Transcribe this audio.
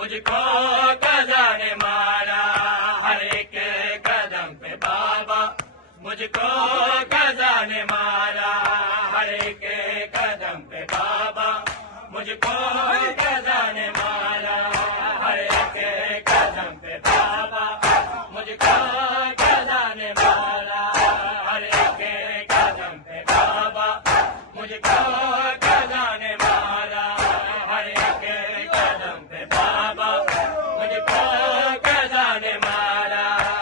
मुझको कज़ा ने मारा, हर एक कदम पे बाबा मुझको कज़ा ने मारा, हर एक कदम पे बाबा मुझको कज़ा ने मारा।